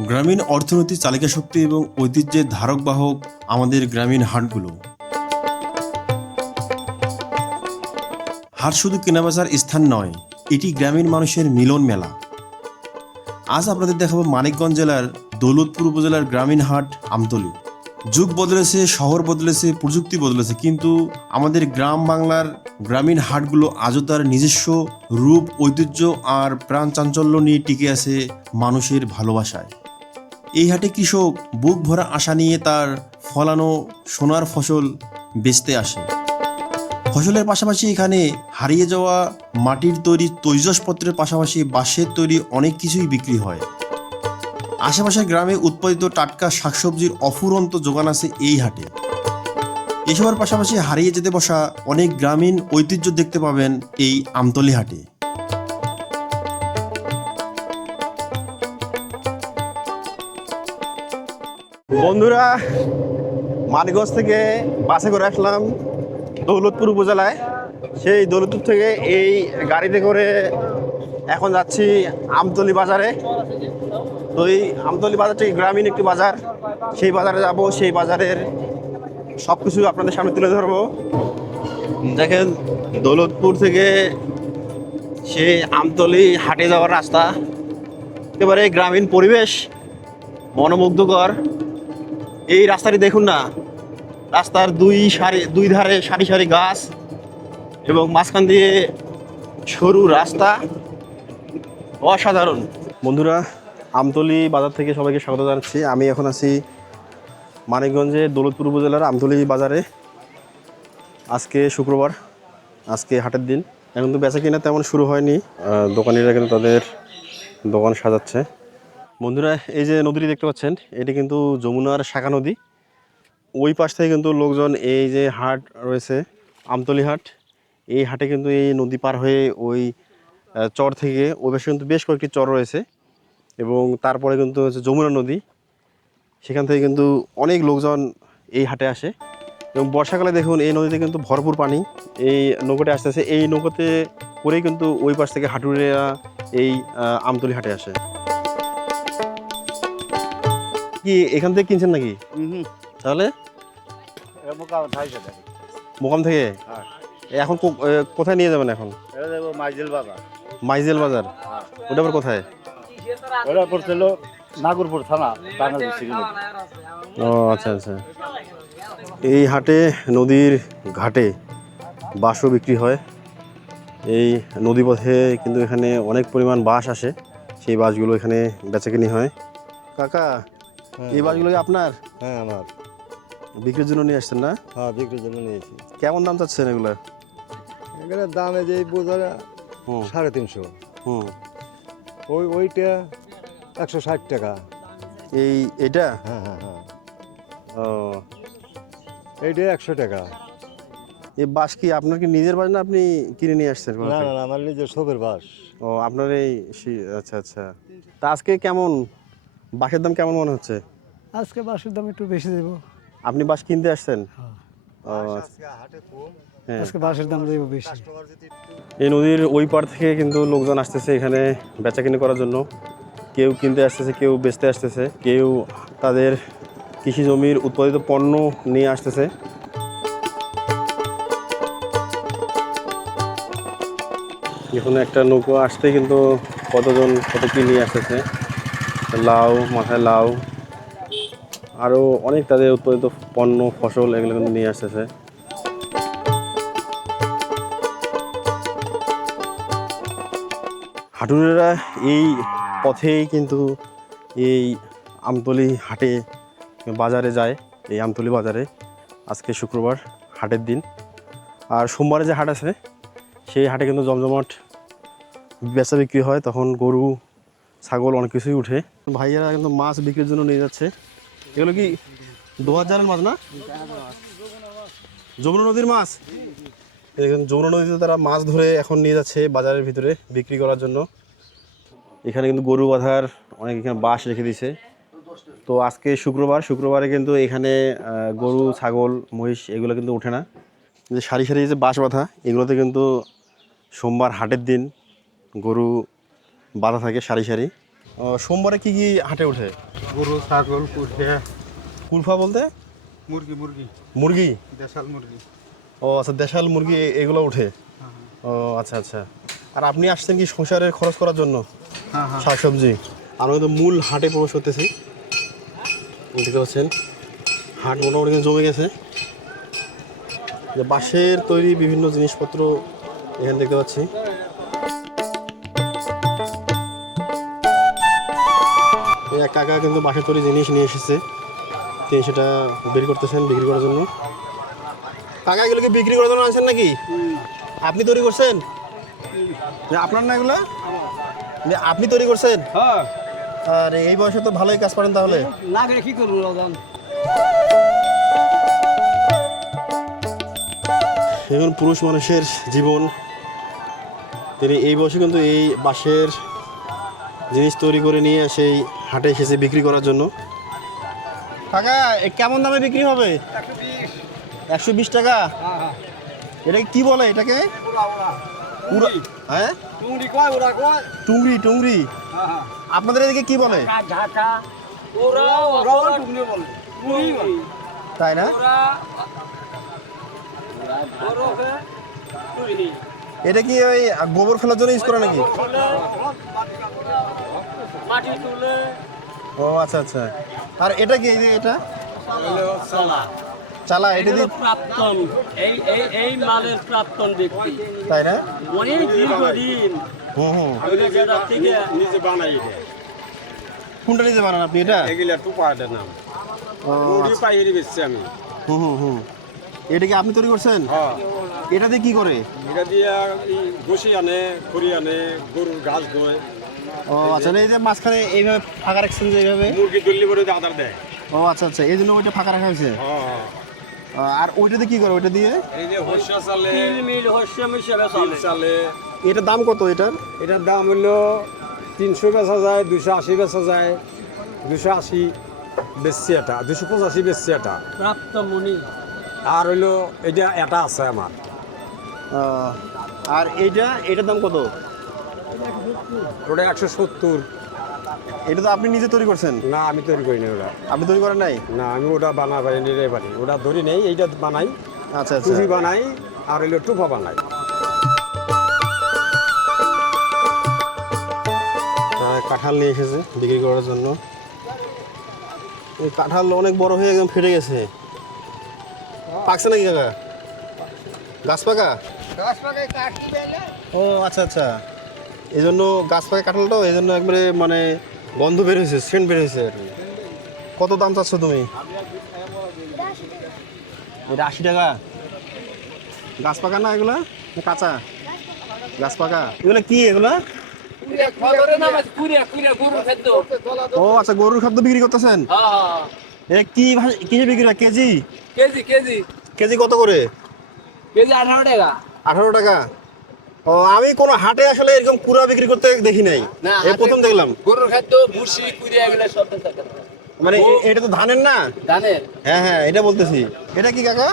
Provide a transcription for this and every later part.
গ্রামীণ অর্থনীতির চালিকা শক্তি এবং ঐতিহ্যের ধারক বাহক আমাদের গ্রামীণ হাটগুলো। হাট শুধু কেনাবেচার স্থান নয়, এটি গ্রামীণ মানুষের মিলন মেলা। আজ আপনাদের দেখাবো মানিকগঞ্জ জেলার দৌলতপুর উপজেলার গ্রামীণ হাট আমতলী। যুগ বদলেছে, শহর বদলেছে, প্রযুক্তি বদলেছে, কিন্তু আমাদের গ্রাম বাংলার গ্রামীণ হাটগুলো আজও তার নিজস্ব রূপ, ঐতিহ্য আর প্রাণ চাঞ্চল্য নিয়ে টিকে আছে মানুষের ভালোবাসায়। এই হাটে কৃষক বুক ভরা আশা নিয়ে তার ফলানো সোনার ফসল বেচতে আসে। ফসলের পাশাপাশি এখানে হারিয়ে যাওয়া মাটির তৈরি তৈজসপত্রের পাশাপাশি বাঁশের তৈরি অনেক কিছুই বিক্রি হয়। আশেপাশের গ্রামে উৎপাদিত টাটকা শাকসবজির অফুরন্ত যোগান আছে এই হাটে। এসবের পাশাপাশি হারিয়ে যেতে বসা অনেক গ্রামীণ ঐতিহ্য দেখতে পাবেন এই আমতলী হাটে। বন্ধুরা, মানিকগঞ্জ থেকে বাসে করে আসলাম দৌলতপুর উপজেলায়। সেই দৌলতপুর থেকে এই গাড়িতে করে এখন যাচ্ছি আমতলী বাজারে। তো এই আমতলী বাজারটি গ্রামীণ একটি বাজার, সেই বাজারে যাব। সেই বাজারের সব কিছু আপনাদের সামনে তুলে ধরবো। দেখেন, দৌলতপুর থেকে সেই আমতলী হাটে যাওয়ার রাস্তা, একেবারে গ্রামীণ পরিবেশ, মনোমুগ্ধকর। এই রাস্তাটি দেখুন না, রাস্তার দুই ধারে সারি সারি গাছ এবং মাঝখান দিয়ে সরু রাস্তা, অসাধারণ। বন্ধুরা, আমতলী বাজার থেকে সবাইকে স্বাগত জানাচ্ছি। আমি এখন আছি মানিকগঞ্জের দৌলতপুর উপজেলার আমতলী বাজারে। আজকে শুক্রবার, আজকে হাটের দিন। এখন তো বেচা কিনা তেমন শুরু হয়নি, দোকানিরা কিন্তু তাদের দোকান সাজাচ্ছে। বন্ধুরা, এই যে নদীটি দেখতে পাচ্ছেন, এটি কিন্তু যমুনার শাখা নদী। ওই পাশ থেকে কিন্তু লোকজন, এই যে হাট রয়েছে আমতলী হাট, এই হাটে কিন্তু এই নদী পার হয়ে ওই চর থেকে ওই পাশে কিন্তু বেশ কয়েকটি চর রয়েছে এবং তারপরে কিন্তু হচ্ছে যমুনা নদী। সেখান থেকে কিন্তু অনেক লোকজন এই হাটে আসে এবং বর্ষাকালে দেখুন এই নদীতে কিন্তু ভরপুর পানি। এই নৌকাতে আসতেছে, এই নৌকাতে করেই কিন্তু ওই পাশ থেকে হাটুরেরা এই আমতলী হাটে আসে। কি এখান থেকে কিনছেন নাকি? তাহলে মোকাম থেকে এখন কোথায় নিয়ে যাবেন? এখন মাইজেল বাজার। ওটা আবার কোথায়? নাগরপুর থানা। ও আচ্ছা আচ্ছা। এই হাটে নদীর ঘাটে বাঁশও বিক্রি হয়। এই নদীপথে কিন্তু এখানে অনেক পরিমাণ বাঁশ আসে, সেই বাঁশগুলো এখানে বেচাকেনি হয়। কাকা, এই বাঁশগুলো কি আপনার? হ্যাঁ, আমার। বিক্রির জন্য নিয়ে আসছেন না? হ্যাঁ, বিক্রির জন্য নিয়েছি। কেমন দাম চাচ্ছেন এগুলো? এখানে দামে যে বোঝারা 350। হুম। ওইটা 160 টাকা। এটা? হ্যাঁ হ্যাঁ হ্যাঁ, ও, এইটা 100 টাকা। এই বাঁশ কি আপনার কি নিজের বাঁশ না আপনি কিনে নিয়ে আসছেন? না না, আমার নিজের শোকের বাস। ও, আপনার এই আচ্ছা আচ্ছা। তা আজকে কেমন বাঁশের দাম কেমন মনে হচ্ছে? আজকে বাঁশের দাম একটু বেশি দেব। আপনি বাঁশ কিনতে আসছেন? ও, হ্যাঁ। আজকে বাঁশের দাম দেব বেশি। এই নদীর ওই পার থেকে কিন্তু লোকজন আসতেছে এখানে বেচাকিনি করার জন্য। কেউ কিনতে আসতেছে, কেউ বেচতে আসতেছে, কেউ তাদের কৃষি জমির উৎপাদিত পণ্য নিয়ে আসতেছে। এখন একটা নৌকো আসতে কিন্তু কতজন কত কি নিয়ে আসতেছে, লাউ, মাথায় লাউ, আরও অনেক তাদের উৎপাদিত পণ্য ফসল এগুলো কিন্তু নিয়ে আসতেছে। হাটুরেরা এই পথেই কিন্তু এই আমতলী হাটে বাজারে যায়। এই আমতলী বাজারে আজকে শুক্রবার, হাটের দিন। আর সোমবারে যে হাট আছে সেই হাটে কিন্তু জমজমাট বেচা বিক্রি হয়, তখন গরু ছাগল অনেক কিছুই উঠে। ভাইয়েরা কিন্তু মাছ বিক্রির জন্য নিয়ে যাচ্ছে। এগুলো কি দোয়ার জালের মাছ না? যমুনা নদীর মাছ। দেখুন, যমুনা নদীতে তারা মাছ ধরে এখন নিয়ে যাচ্ছে বাজারের ভিতরে বিক্রি করার জন্য। এখানে কিন্তু গরু বাঁধার অনেক এখানে বাঁশ রেখে দিয়েছে। তো আজকে শুক্রবারে কিন্তু এখানে গরু, ছাগল, মহিষ এগুলো কিন্তু ওঠে না। যে সারি সারি যে বাঁশ বাঁধা, এগুলোতে কিন্তু সোমবার হাটের দিন গরু বাঁধা থাকে সারি সারি। সোমবারে কি কি হাটে ওঠে? গরু ছাগল কুরফে কুলফা বলতে মুরগি মুরগি মুরগি? দেশাল মুরগি। ও আচ্ছা, দেশাল মুরগি এগুলো ওঠে। ও আচ্ছা আচ্ছা। আর আপনি আসছেন কি সংসারের খরচ করার জন্য? হ্যাঁ হ্যাঁ। শাকসবজি। আমরা কিন্তু মূল হাটে প্রবেশ করতেছি। দেখতে পাচ্ছেন হাট মোটামুটি কিন্তু জমে গেছে। যে বাঁশের তৈরি বিভিন্ন জিনিসপত্র এখানে দেখতে পাচ্ছি। এই এক কাকা কিন্তু বাঁশের তৈরি জিনিস নিয়ে এসেছে, তিনি সেটা বের করতেছেন বিক্রি করার জন্য। কাকা এগুলোকে বিক্রি করার জন্য আনছেন নাকি? আপনি তৈরি করছেন? যে আপনার না এগুলো? যে আপনি তৈরি করছেন? হ্যাঁ আর এই বয়সে তো ভালোই কাজ পারেন তাহলে। না গেলে কি করবো দাদা? এখন পুরুষ মানুষের জীবন, তিনি এই বয়সে কিন্তু এই বাঁশের জিনিস তৈরি করে নিয়ে সেই হাটে এসেছে বিক্রি করার জন্য। কাকা কেমন দামে বিক্রি হবে? 120 টাকা। এটা কি বলে এটাকে? পুরো হ্যাঁ টুংরি কয় ওরা কয় টুংরি। টুংরি আপনাদের এদিকে কি বলে? ঝাঁটা ওরা টুংরি বলে টুংরি বলে। তাই না? এটা কি ওই গোবর ফেলার জন্য ইউজ করে নাকি? মাটি তুলে। ও আচ্ছা আচ্ছা। আর এটা কি? এই যে এটা চালা, এটা দিয়ে প্রাক্তন এই মালের প্রাক্তন ব্যক্তি, তাই না? অনেক দীর্ঘদিন হুম। যেটা থেকে নিজে বানাই এটা। কোনটা নিতে পারেন আপনি? এটা এগুলা টুপাটার নাম। ও, গরু পাইরি বেচছি আমি। হুম। এটা কি আপনি তৈরি করছেন? হ্যাঁ। এটা দিয়ে কি করে? এটা দিয়ে ঘষি আনে, খড়ি আনে, গরুর ঘাস দোয়। ও আচ্ছা, এই যে মাঝখানে এইভাবে ফাঁকা রাখছেন যে এইভাবে? মুরগি দল্লি করে আদার দেয়। ও আচ্ছা আচ্ছা, এই জন্য ওইটা ফাঁকা রাখা হয়েছে। হ্যাঁ। আর ওইটাতে কি করে? ওইটা দিয়ে এই যে হর্ষা চালে, মিল হস্য মিশালে তিল চলে। চালে। এটার দাম কত? এটার এটার দাম হলো 300 বেচা যায়, 280 বেচা যায়, 280 বেচছি এটা, 285 বেচছি এটা। প্রাপ্ত মনি আর হইলো এটা আছে আমার। আর এটার দাম কত? ওটা 170। এটা তো আপনি নিজে তৈরি করছেন? না, আমি তৈরি করি না ওটা। আপনি তৈরি করেন নাই? না, আমি ওটা বানাই নিতে পারি। ওটা ধরি নেই, এইটা বানাই, আচ্ছা আচ্ছা। টুপি বানাই, আর হইলো টুপা বানাই। কাঁঠাল নিয়ে এসেছে বিক্রি করার জন্য। এই কাঁঠাল অনেক বড় হয়ে একদম ফেটে গেছে। পাকছে নাকি কাকা? গাছ পাকা? ও আচ্ছা আচ্ছা, এই জন্য গাছ পাকা কাঁঠাল, তো এই জন্য একবারে মানে গন্ধ বের হয়েছে, সেন্ট বের হয়েছে আর কি। কত দাম চাচ্ছ তুমি? এটা 80 টাকা। গাছ পাকা না এগুলা? না কাঁচা? গাছ পাকা। এগুলা কি? এগুলা ও আচ্ছা, গরুর খাদ্য বিক্রি করতেছেন? এ কিসে বিক্রি হয়? কেজি? কেজি কত করে? 18 টাকা। ও, আমি কোন হাটে আসলে এরকম কুড়া বিক্রি করতে দেখি নাই, এই প্রথম দেখলাম। গরুর খাদ্য ভুসি কুড়িয়া এগুলো সব থাকে। মানে এটা তো ধানের না? ধানের। হ্যাঁ, এটা বলতেছি। এটা কি কাকা?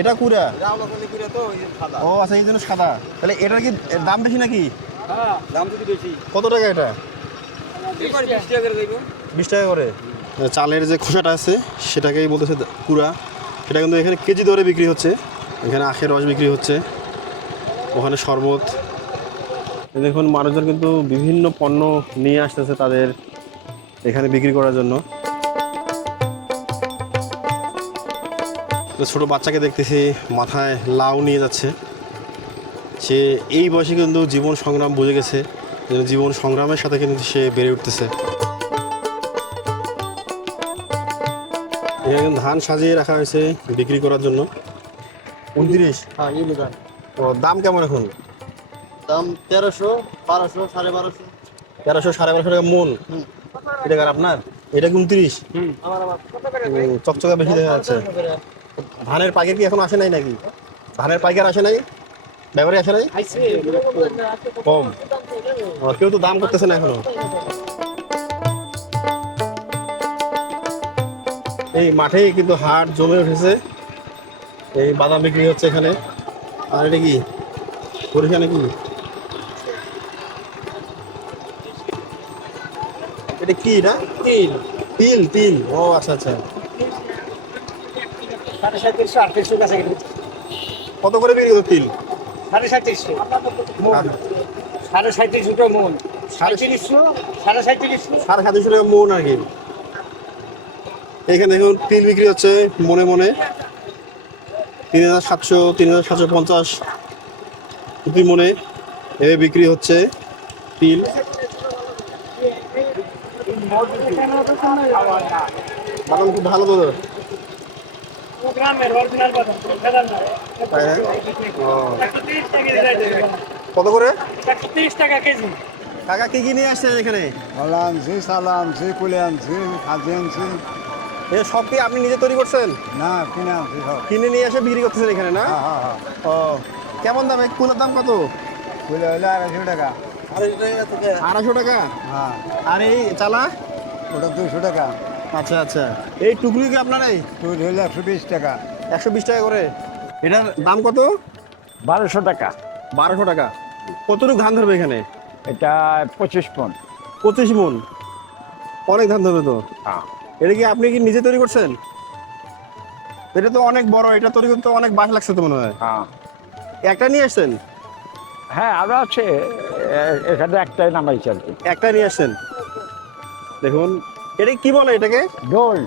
এটা কুড়া। ও আচ্ছা, এই জন্য সাদা। তাহলে এটার কি দাম বেশি নাকি? দাম যদি বেশি। কত টাকা এটা? 20 টাকা করে। চালের যে খোসাটা আছে সেটাকেই বলতেছে কুড়া। সেটা কিন্তু এখানে কেজি দরে বিক্রি হচ্ছে। এখানে আখের রস বিক্রি হচ্ছে, ওখানে শরবত। দেখুন মানুষজন কিন্তু বিভিন্ন পণ্য নিয়ে আসতেছে তাদের এখানে বিক্রি করার জন্য। ছোট বাচ্চাকে দেখতেছি মাথায় লাউ নিয়ে যাচ্ছে। সে এই বয়সে কিন্তু জীবন সংগ্রাম বুঝে গেছে, জীবন সংগ্রামের সাথে কিন্তু সে বেড়ে উঠতেছে। এখানে ধান সাজিয়ে রাখা হয়েছে বিক্রি করার জন্য। 29। ও, দাম কেমন এখন? দাম 1300, 1200, 1250। 1300, 1250 টাকা মন। এটা কার আপনার? এটা কি 29? চকচকা বেশি দেখা যাচ্ছে। ধানের পাইকার কি এখন আসে নাই নাকি? ধানের পাইকার আসে নাই? ব্যাপারে আসে নাই? কম। কেউ তো দাম করতেছে না এখনো। এই মাঠেই কিন্তু হাট জমে উঠেছে। এই বাদাম বিক্রি হচ্ছে এখানে। আর এটা কি সরিষা নাকি? এটা কি এটা? তিল তিল তিল, ও আচ্ছা আচ্ছা। 3700 3800 কাছে গেলে কত করে বিক্রি করো তিল? 3700 মন 3700 টাকা মন 3700 3700 750 টাকা মন আর কি। এখানে দেখুন তিল বিক্রি হচ্ছে মনে মনে 3700 3750 প্রতি মনে এ বিক্রি হচ্ছে তিল। বাদাম খুব ভালো তো, গ্রামের অরিজিনাল বাদাম ভেজাল না তাই না? ও, 130 টাকা কেজি কত করে? 130 টাকা কেজি কাকা কি কি নিয়ে আসছেন এখানে? আলা আনছি, সালা আনছি, কুলে আনছি, খাজি আনছি। এ সব কি আপনি নিজে তৈরি করছেন? না, কিনে আনছি সব। কিনে নিয়ে এসে বিক্রি করতেছেন এখানে না? হ্যাঁ হ্যাঁ হ্যাঁ। ও, কেমন দাম? এই কুলের দাম কত? কুলে হলে 250 টাকা। 250 টাকা। হ্যাঁ, আর এই চালা? ওটা 200 টাকা। আচ্ছা আচ্ছা। এই টুকরি কি আপনার? এই কুলে হলে 120 টাকা। 120 টাকা করে। এটার দাম কত? 1200 টাকা। 1200 টাকা। কতটুকু ধান ধরবে এখানে? এটা 25 মন। 25 মন, অনেক ধান ধরবে তো। হ্যাঁ। এটা কি আপনি কি নিজে তৈরি করছেন? এটা তো অনেক বড়, এটা তৈরি করতে অনেক বাস লাগছে তো মনে হয়। হ্যাঁ একটা নিয়ে আসছেন? হ্যাঁ আরো আছে, এখানে একটাই নামাইছে আর কি। একটা নিয়ে আসছেন। দেখুন এটা কি বলে এটাকে? ডোল,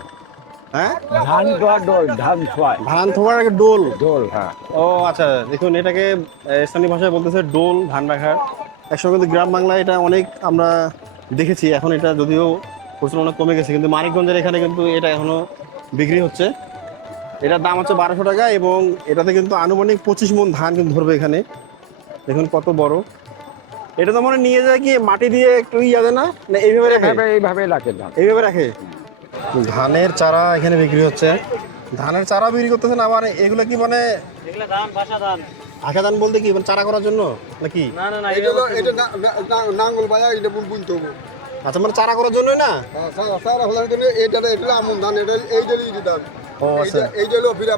হ্যাঁ, ধান ধোয়া ডোল, ধান থোয়ায় ধান থোয়ার আগে ডোল। ডোল। হ্যাঁ ও আচ্ছা, দেখুন এটাকে স্থানীয় ভাষায় বলতেছে ডোল, ধান রাখার। একসময় কিন্তু গ্রাম বাংলায় এটা অনেক আমরা দেখেছি, এখন এটা যদিও প্রচলন অনেক কমে গেছে, কিন্তু মানিকগঞ্জের এখানে কিন্তু এটা এখনো বিক্রি হচ্ছে। এটার দাম হচ্ছে 1200 টাকা এবং এটাতে কিন্তু আনুমানিক 25 মন ধান কিন্তু ধরবে এখানে। দেখুন কত বড়। এটা তো মনে হয় নিয়ে যায় কি মাটি দিয়ে একটু ইয়া দেয় না, না এইভাবে রাখে? এইভাবে লাগে ধান। এইভাবে রাখে। ধানের চারা এখানে বিক্রি হচ্ছে। ধানের চারা বিক্রি করতেছেন, আবার এগুলো কি মানে এগুলা ধান ভাষা ধান আখা ধান বলতে কি মানে চারা করার জন্য নাকি? না না না এটা নাঙ্গল বাজা, এটা বুনতে হবে। আচ্ছা, মানে চারা করার জন্যই না? সারা ফলার জন্য এটা আমন ধান, এটা এই যে ইডি ধান। ও আচ্ছা, এই যে ফিরা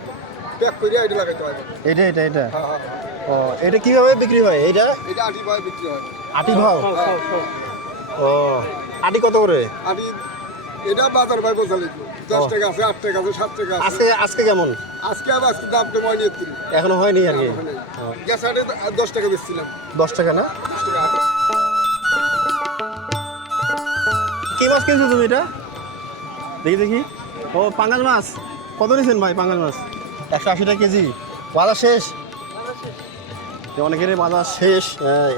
প্যাক করে এটা লাগাইতে হয়। এটা এটা এটা হ্যাঁ হ্যাঁ। ও, এটা কিভাবে বিক্রি হয়? এটা এটা 80 টাকা বিক্রি হয়। আটি ভাও? ও, আটি কত করে? আটি এটা বাজার ভাই বোঝালে 10 টাকা আছে, 8 টাকা আছে, 7 টাকা আছে। আজকে আজকে কেমন? আজকে দাম তো মনে হচ্ছে এখনো হয়নি আর কি। গ্যাস আটে 10 টাকা বেচছিলাম। 10 টাকা না? 10 টাকা। কি মাছ কিনছো তুমি এটা? দেখি দেখি। ও, পাঙ্গাস মাছ। কত নিয়েছেন ভাই পাঙ্গাস মাছ? 180 টাকা কেজি। বাজার শেষ? অনেকেরই বাজার শেষ,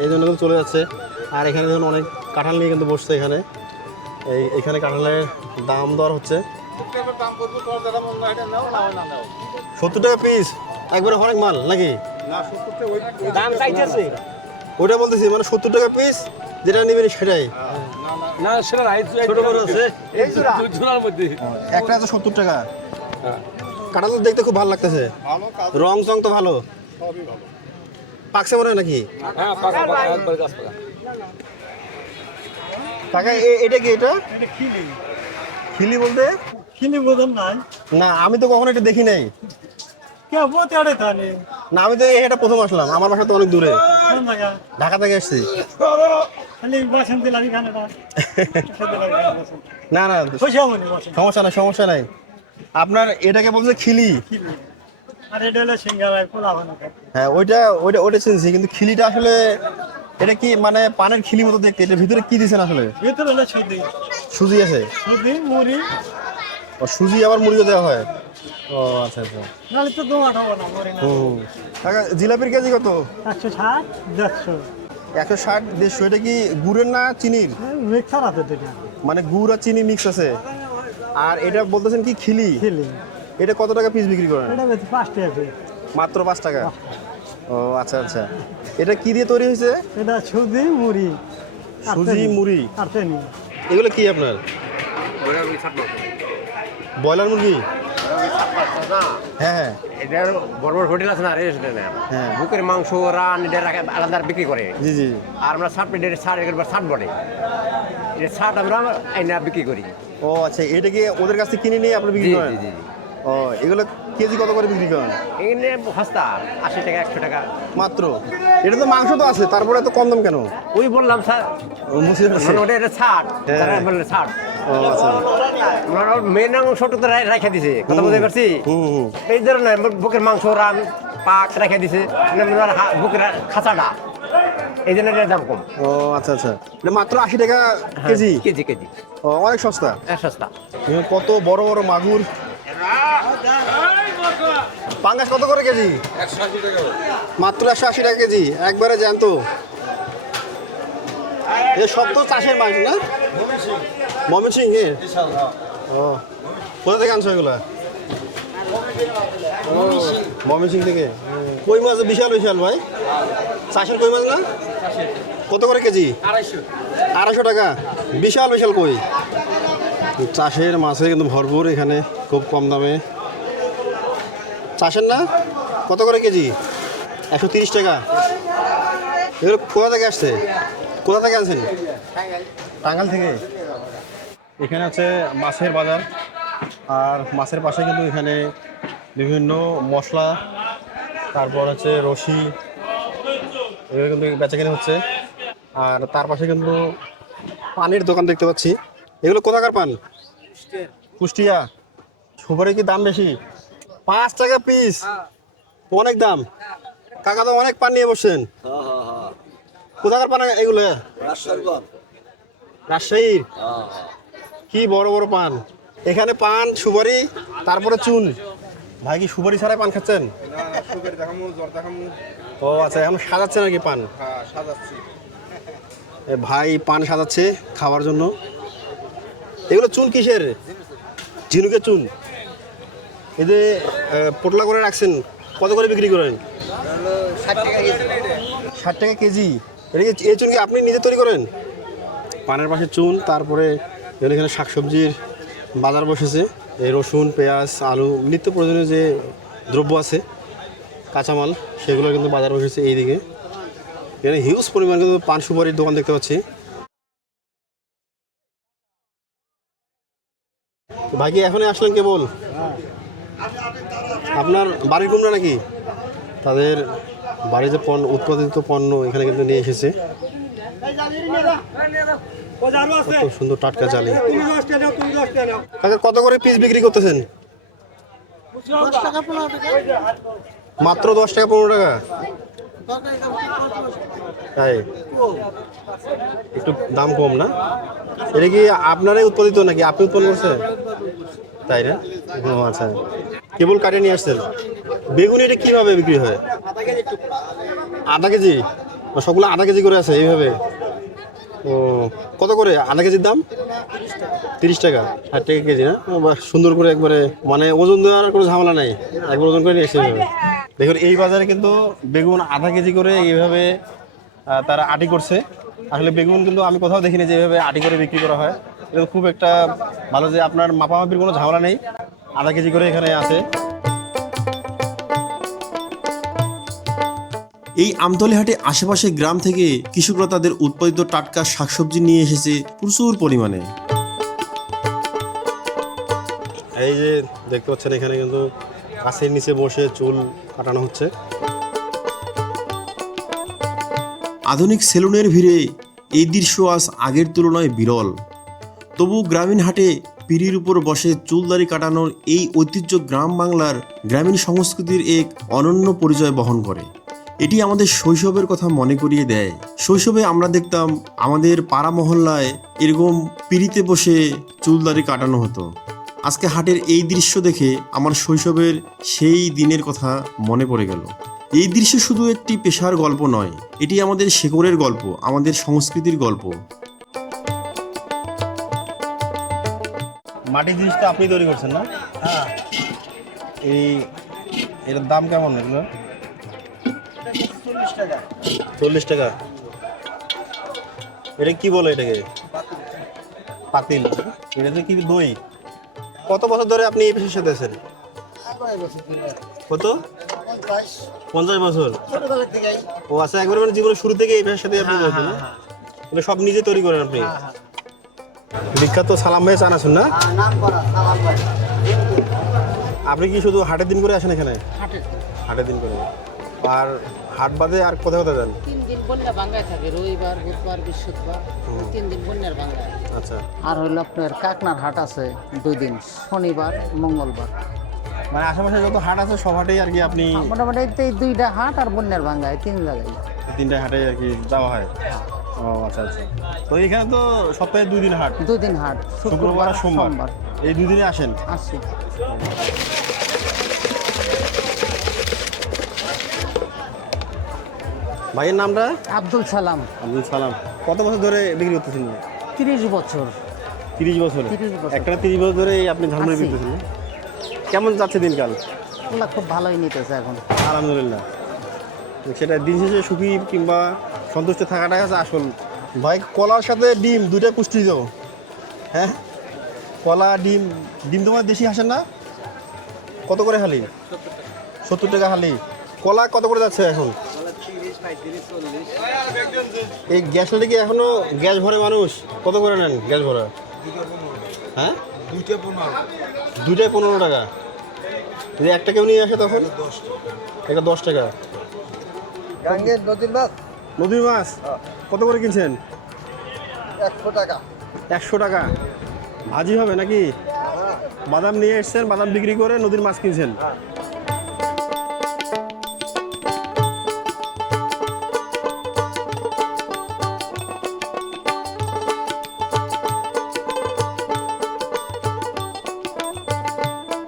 এই জন্য কিন্তু চলে যাচ্ছে। আর এখানে দেখুন অনেক কাঁঠাল নিয়ে কিন্তু বসছে এখানে। এখানে কাঁঠালের দাম দর হচ্ছে 70 টাকা পিস। একবারে অনেক মাল নাকি? দাম চাইতেছে ওটা বলতেছি, মানে 70 টাকা পিস, যেটা নেবেন সেটাই। না সেটা নাই, ছোট বড় আছে? ঝুলার মধ্যে। একটা আছে 70 টাকা। কাঁঠাল তো দেখতে খুব ভালো লাগতেছে, রং চং তো ভালো। পাকছে মনে হয় নাকি? হ্যাঁ পাকা পাকা একবার গাছ পাকা। কাকা এটা কি? এটা খিলি বলতে? কিনি বোঝেন নাই না, আমি তো কখনো এটা দেখি নাই। কে বলতে আরে তাহলে না, আমি তো এটা প্রথম আসলাম। আমার বাসা তো অনেক দূরে, কোন জায়গা ঢাকা থেকে আসছি। খালি বাসন দিলাম এখানে না না না, পয়সা মনে বাসন সমস্যা নাই সমস্যা নাই। আপনার এটাকে বলছে খিলি? কিনি আর এটা হলো সিঙ্গারায় পোলা বানা হ্যাঁ, ওইটা ওইটা ওইটা চিনছি, কিন্তু খিলিটা আসলে এটা কি মানে পানের খিলি মতো দেখতে? এটার ভিতরে কি দিছেন আসলে? ভিতরে হলো সুদি সুজি আছে? সুদি মুড়ি ও, সুজি আবার মুড়িও দেওয়া হয়? ও আচ্ছা আচ্ছা। নাহলে তো দোয়াট হবো না মুড়ি না হুম। কাকা জিলাপির কেজি কত? 160 150 160 150। এটা কি গুড়ের না চিনির? মিক্সার আছে দুইটা মানে গুড় আর চিনি মিক্স আছে। আর এটা বলতেছেন কি খিলি? খিলি এটা কত টাকা পিস বিক্রি করেন? এটা বেশি 5 টাকা পিস। মাত্র 5 টাকা? ও আচ্ছা আচ্ছা। এটা কি দিয়ে তৈরি হয়েছে? এটা সুজি মুড়ি আর সুজি চিনি। মুড়ি। আর চিনি এগুলো কি আপনার? ব্রয়লার মুরগি? হ্যাঁ হ্যাঁ এটার বড় বড় হোটেল আছে না রেস্টুরেন্ট হ্যাঁ। বুকের মাংস রান এটা রাখা আলাদা বিক্রি করে। জি জি। আর আমরা ষাট মিনিটের ষাট একবার ষাট বলে এটা ষাট আমরা আইনা বিক্রি করি। ও আচ্ছা, এটা কি ওদের কাছ থেকে কিনে নিয়ে আপনি বিক্রি জি করেন? জি জি ও, এগুলো কেজি কত করে বিক্রি করেন? এখানে সস্তা 80 টাকা 100 টাকা। মাত্র? এটা তো মাংস তো আছে, তারপরে এত কম দাম কেন? ওই বললাম স্যার ও, মুসি আছে। মানে ওটা এটা ছাড় হ্যাঁ। তারা বললে ছাড় ও আচ্ছা। মেন অংশটা তো রেখে দিছে, কথা বুঝতে পারছি। হুম। এই ধরনের বুকের মাংস রান পাক রেখে দিছে, বুকের খাঁচাটা, এই জন্য এটার দাম কম। ও আচ্ছা আচ্ছা, এটা মাত্র 80 টাকা কেজি। কেজি কেজি ও, অনেক সস্তা। সস্তা। এখানে কত বড় বড় মাগুর। পাঙ্গাস কত করে কেজি? 180 টাকা। মাত্র 180 টাকা কেজি, একবারে জ্যান্ত। এ সব তো চাষের মাছ না? ময়মনসিং এ? ও, কোথা থেকে আনছো এগুলা? ময়মনসিং থেকে। কই মাছ বিশাল বিশাল ভাই, চাষের কই মাছ না? কত করে কেজি? 250 টাকা, বিশাল বিশাল কই। চাষের মাছে কিন্তু ভরপুর এখানে, খুব কম দামে। চাষের না? কত করে কেজি? 130 টাকা। এগুলো কোথা থেকে আসছে? কোথা থেকে আনছেন? টাঙ্গাইল থেকে। এখানে আছে মাছের বাজার, আর মাছের পাশে কিন্তু এখানে বিভিন্ন মশলা, তারপর হচ্ছে রশি, এগুলো কিন্তু বেচাকেনা হচ্ছে। আর তার পাশে কিন্তু পানির দোকান দেখতে পাচ্ছি। এগুলো কোথাকার পান? কুষ্টিয়া। সুপারি কি দাম বেশি? 5 টাকা পিস, অনেক দাম। কাকা তো অনেক পান নিয়ে বসছেন। কোথাকার পান এগুলো? রাজশাহীর। কি বড় বড় পান। এখানে পান, সুপারি, তারপরে চুন। ভাই কি সুপারি ছাড়াই পান খাচ্ছেন? ও আচ্ছা, এখন সাজাচ্ছেন আর কি পান? ভাই পান সাজাচ্ছে খাওয়ার জন্য। এগুলো চুন কিসের? ঝিনুকের চুন। এই যে পোটলা করে রাখছেন, কত করে বিক্রি করেন? 60 টাকা কেজি। এই চুন কি আপনি নিজে তৈরি করেন? পানের পাশে চুন, তারপরে এখানে শাকসবজির বাজার বসেছে। এই রসুন, পেঁয়াজ, আলু, নিত্য প্রয়োজনীয় যে দ্রব্য আছে, কাঁচামাল, সেগুলো কিন্তু বাজার বসেছে এইদিকে। এখানে হিউজ পরিমাণ কিন্তু পান সুপারির দোকান দেখতে পাচ্ছি। ভাই কি এখনই আসলেন কেবল? আপনার বাড়ির কুমড়া নাকি? তাদের বাড়ির যে পণ্য, উৎপাদিত পণ্য এখানে কিন্তু নিয়ে এসেছে। কত সুন্দর টাটকা চালি। কাকা কত করে পিস বিক্রি করতেছেন? মাত্র 10 টাকা 15 টাকা। তাই একটু দাম কম না? এটা কি আপনারাই উৎপাদিত নাকি আপনি উৎপন্ন করছেন? তাই না? ও আচ্ছা, কেবল কাটে নিয়ে আসছেন। বেগুন এটা কিভাবে বিক্রি হয়? আধা কেজি? সবগুলো আধা কেজি করে আছে এইভাবে? ও, কত করে আধা কেজির দাম? 30 টাকা, 60 টাকা কেজি না? ও বাহ, সুন্দর করে একবারে, মানে ওজন দেওয়ার কোনো ঝামেলা নাই, একবার ওজন করে নিয়ে এসে এইভাবে। দেখুন এই বাজারে কিন্তু বেগুন আধা কেজি করে এইভাবে তারা আটি করছে। আসলে বেগুন কিন্তু আমি কোথাও দেখিনি যে এইভাবে আটি করে বিক্রি করা হয়। এটা খুব একটা ভালো যে আপনার মাপামাপির কোনো ঝামেলা নেই, আধা কেজি করে এখানে আছে। এই আমতলী হাটে আশেপাশে গ্রাম থেকে কৃষকরা তাদের উৎপাদিত টাটকা শাকসবজি নিয়ে এসেছে প্রচুর পরিমাণে। এই যে দেখতে পাচ্ছেন এখানে কিন্তু গাছের নিচে বসে চুল কাটানো হচ্ছে। আধুনিক সেলুনের ভিড়ে এই দৃশ্য আজ আগের তুলনায় বিরল। তবু গ্রামীণ হাটে পিঁড়ির উপর বসে চুলদাড়ি কাটানোর এই ঐতিহ্য গ্রাম বাংলার গ্রামীণ সংস্কৃতির এক অনন্য পরিচয় বহন করে। এটি আমাদের শৈশবের কথা মনে করিয়ে দেয়। শৈশবে আমরা দেখতাম আমাদের পাড়া মহল্লায় এরকম পিঁড়িতে বসে চুলদাড়ি কাটানো হতো। আজকে হাটের এই দৃশ্য দেখে আমার শৈশবের সেই দিনের কথা মনে পড়ে গেল। এই দৃশ্য শুধু একটি পেশার গল্প নয়, এটি আমাদের শেকড়ের গল্প, আমাদের সংস্কৃতির গল্প। মাটির জিনিসটা আপনি তৈরি করছেন না? হ্যাঁ। এটার দাম কেমন এগুলো? 40 টাকা। এটা কি বলে এটাকে? পাতিল। এটাতে কি দই? কত বছর ধরে আপনি এই পেশার সাথে আছেন? কত? 50 বছর। ও আচ্ছা, একবার মানে জীবনের শুরু থেকে এই পেশার সাথে আপনি আছেন? এগুলো সব নিজে তৈরি করেন আপনি? বিখ্যাত সালাম ভাই চান আছেন না? আপনি কি শুধু হাটের দিন করে আসেন এখানে? হাটের দিন করে। আর হাট বাদে আর কোথায় কোথায় যান? 3 দিন বন্যা বাঙ্গায় থাকে, রবিবার বুধবার বৃহস্পতিবার 3 দিন বন্যার বাঙ্গায়। আচ্ছা, আর হলো আপনার কাকনার হাট আছে 2 দিন, শনিবার মঙ্গলবার। মানে আশেপাশে যত হাট আছে সব হাটেই আর কি আপনি মোটামুটি এই 2টা হাট আর বন্যার বাঙ্গায় 3 জায়গায়। 3টা হাটে আর কি যাওয়া হয়। ও আচ্ছা আচ্ছা। তো এখানে তো সপ্তাহে 2 দিন হাট, 2 দিন হাট, শুক্রবার আর সোমবার। এই 2 দিনে আসেন? আসি। ভাইয়ের নামটা? আব্দুল সালাম। আব্দুল সালাম। কত বছর ধরে বিক্রি করতেছেন? 30 বছর। 30 বছর? 30 বছর। একটা 30 বছর ধরে আপনি ঝালমুড়ি আছি। বিক্রি করতেছেন? কেমন যাচ্ছে দিনকাল? ওগুলা খুব ভালোই নিতেছে এখন। আলহামদুলিল্লাহ। সেটা দিন শেষে সুখী কিংবা সন্তুষ্ট থাকাটাই হচ্ছে আসল। ভাই কলার সাথে ডিম 2টা পুষ্টি দাও। হ্যাঁ, কলা ডিম। ডিম তোমার দেশি হাসেন না? কত করে হালি? 70 টাকা হালি। কলা কত করে যাচ্ছে এখন? এই গ্যাস হলে কি এখনো গ্যাস ভরে মানুষ? কত করে নেন গ্যাস ভরা? হ্যাঁ, 2টায় 15 টাকা। যদি একটা কেউ নিয়ে আসে তখন এটা 10 টাকা। নদীর মাছ নদীর মাছ কত করে কিনছেন? 100 টাকা। 100 টাকা। ভাজি হবে নাকি? বাদাম নিয়ে এসছেন, বাদাম বিক্রি করে নদীর মাছ কিনছেন?